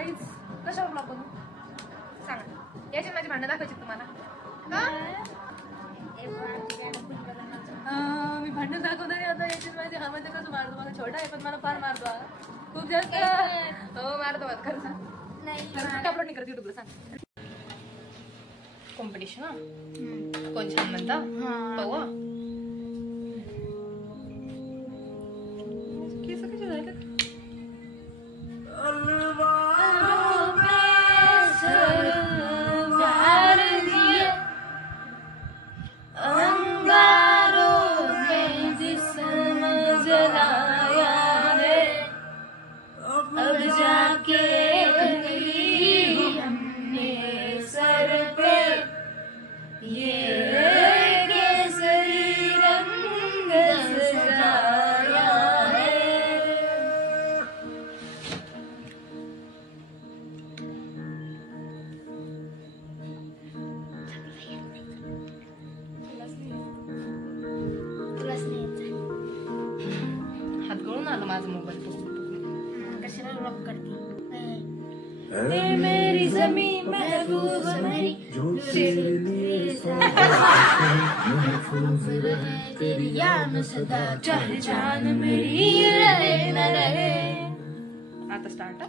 गाईज कशावर ब्लॉग बनवू सांगा. याची माझी भांडणं दाखवायची तुम्हाला. मी भांडण दाखवणार आता. याची माझी हा म्हणजे कसं मारतो मला. छोटा आहे पण मला फार मारतो खूप जास्त. हो मारतो मला खरं सांग. अपलोड नाही करत युट्यूबला. सांग कॉम्पिटिशन कोण छान म्हणता पाहू. केस कसे झाले माझा मोबाईल कशाला लॉक करते. मेरी ज़मीन महफूज मेरी तेरी याद सदा चाहे जान मेरी रहे न रहे. आता स्टार्ट.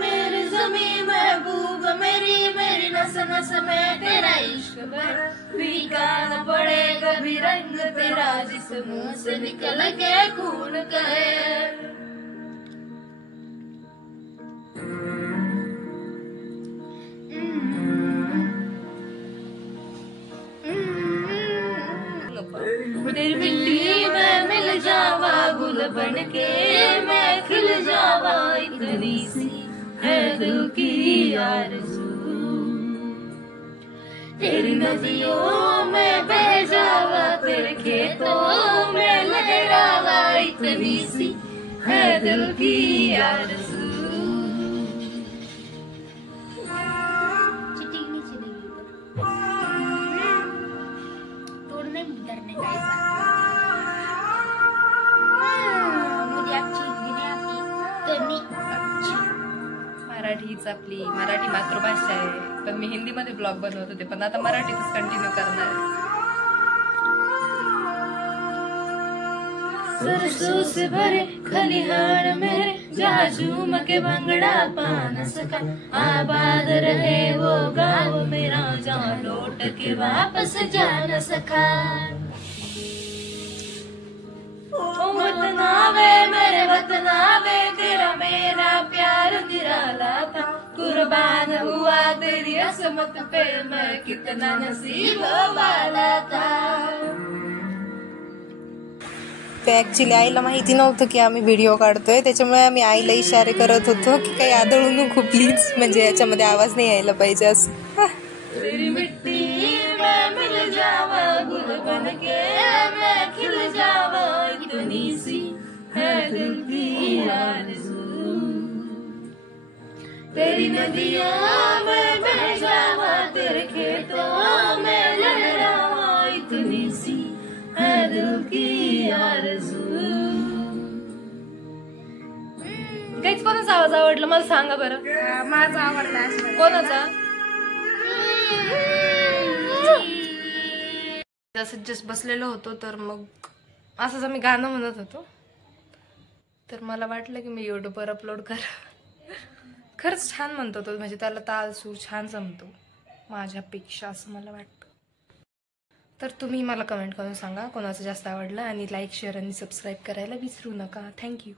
मेरी ज़मीन महबूब मेरी मेरी नस नस में तेरा इश्क भर फीका न पड़े कभी रंग तेरा जिस मुंह से निकल के खून कहे. तेरी मिट्टी में मिल जावा गुल बन के मैं खिल जावा इतनी सी है दिल की आरज़ू. तेरी नदियों में बह जावा तेरे खेतों में लहरावा इतनी सी है दिल की आरज़ू. मराठीच आपली मराठी मातृभाषा आहे. पण मी हिंदीमध्ये ब्लॉग बनवत होते पण आता मराठीतच कंटिन्यू करणार आहे. सरसों से भरे खलिहान मेरे जहाँ झूम के भंगड़ा पा न सका. आबाद रहे वो गाँव मेरा जहाँ लौट के वापस जा न सका. वतनावे मेरे वतनावे तेरा मेरा प्यार निराला था. कुर्बान हुआ तेरी असमत पे मैं कितना नसीब वाला था. ते ऍक्च्युली आईला माहिती नव्हतं की आम्ही व्हिडिओ काढतोय त्याच्यामुळे आम्ही आईला इशारे करत होतो की काही आदळू नको प्लीज म्हणजे याच्यामध्ये आवाज नाही यायला पाहिजे असं. तेरी मिट्टी में मिल जावा गुल बन के मैं खिल जावा इतनी सी है दिल की आरज़ू. तेरी नदियों में बह जावा तेरे खेतों में लहरावा इतनी सी है दिल की आरज़ू. काहीच कोणाचा आवाज आवडला मला सांगा बरं. माझा आवडला. कोणाचा. जसं जस्ट बसलेलो होतो तर मग असंच आम्ही गाणं म्हणत होतो तर मला वाटलं की मी यूट्यूबवर अपलोड कर. खरंच छान म्हणतो तो म्हणजे त्याला ताल सूर छान जमतो माझ्यापेक्षा असं मला वाटतं. तर तुम्ही मला कमेंट करून सांगा कोणाचं जास्त आवडलं आणि लाईक शेअर आणि सबस्क्राईब करायला विसरू नका. थँक्यू.